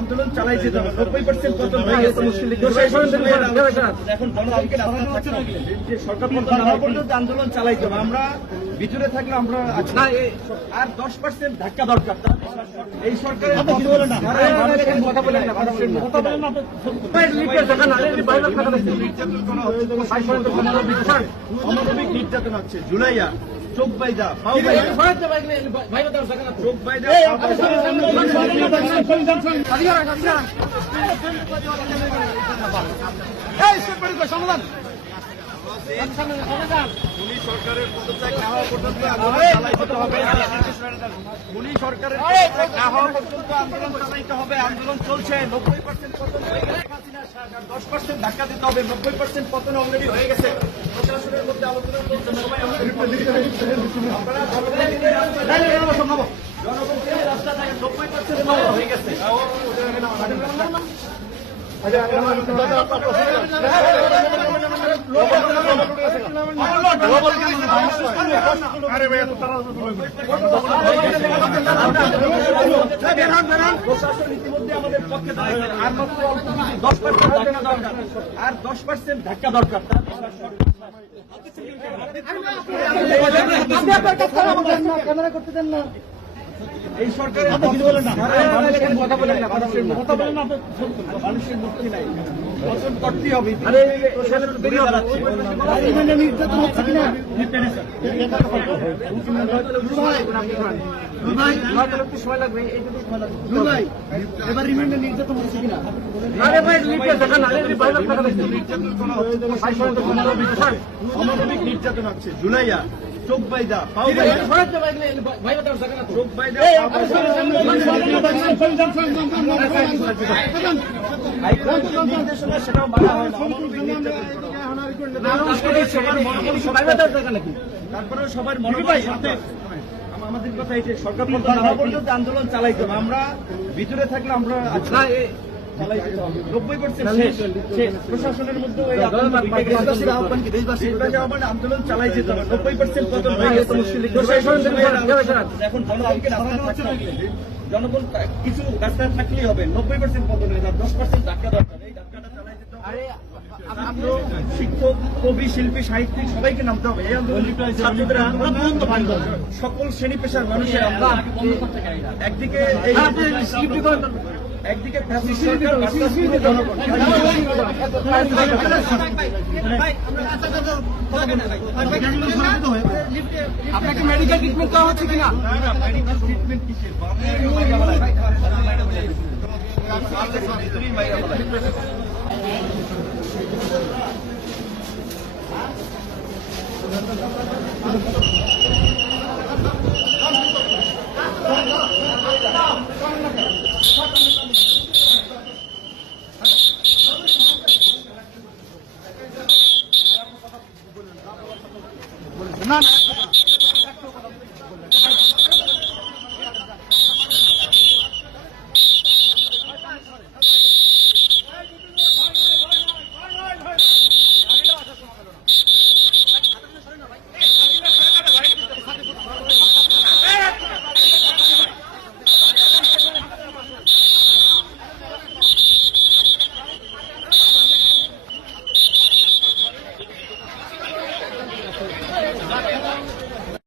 আন্দোলন চালাইছে 90% পতন হয়ে গেছে। এখন জনগণকে সরকার পতন হওয়া পর্যন্ত আন্দোলন চালাইতে হবে। আমরা ভিতরে থাকলে আমরা আর 10% ধাক্কা দরকার। এই সরকারের কথা বলেন না, অমানবিক নির্যাতন হচ্ছে। জুলাইয়া চোখ বাইদা পাও বাইদা চোখ বাইদা সমাধান উনি সরকারের পদত্যাগ না হওয়া পর্যন্ত উনি সরকারের পদত্যাগ না হওয়া পর্যন্ত আন্দোলন চালাইতে হবে। আন্দোলন চলছে। 90% পতন হয়ে গেছে, 10% ধাক্কা দিতে হবে। 90% পতন অলরেডি হয়ে গেছে। প্রশাসনের মধ্যে আলোচনা চলছে। সবাই জনগণকে রাস্তা থাকে 90% হয়ে গেছে। প্রশাসন ইতিমধ্যে আমাদের পক্ষে দাঁড়ায়। আর মাত্র অল্প 10% ধাক্কা দরকার। ক্যামেরা করতে দেন না। এই সরকারের কথা বলেন না, মানুষের মুক্তি নাই, পতন করতেই হবে। নির্যাতন হচ্ছে কিনা সময় লাগবে, এবার রিমান্ডে নির্যাতন হচ্ছে কিনা অমানবিক নির্যাতন হচ্ছে। জুলাইয়া চোখ বাইদা পাও চোখ বাইদা নির্দেশনা সেটাও মানা হয় না। তারপরেও সবার মনোভাব সাথে আমাদের কথা এই যে সরকার পতন হওয়া পর্যন্ত আন্দোলন চালাইতে হবে। আমরা ভিতরে থাকলে আমরা 90% শেষ। প্রশাসনের মধ্যে আন্দোলন চালাইছে 90% পতন হয়ে গেছে। এখন জনগণকে জনগণ কিছু রাস্তায় থাকলেই হবে। 90% পতন হয়ে যাবে, 10% ধাক্কা দরকার। এই ধাক্কাটা চালাই যেতে হবে। শিক্ষক, কবি, শিল্পী, সাহিত্যিক সবাইকে নামতে হবে। এই আন্দোলন ছাত্রদের আন্দোলন, সকল শ্রেণী পেশার মানুষের আন্দোলন। একদিকে একদিকে জনগণ, আপনাকে মেডিকেল ট্রিটমেন্ট দেওয়া হচ্ছে কিনা? মেডিকেল ট্রিটমেন্ট কিসের? না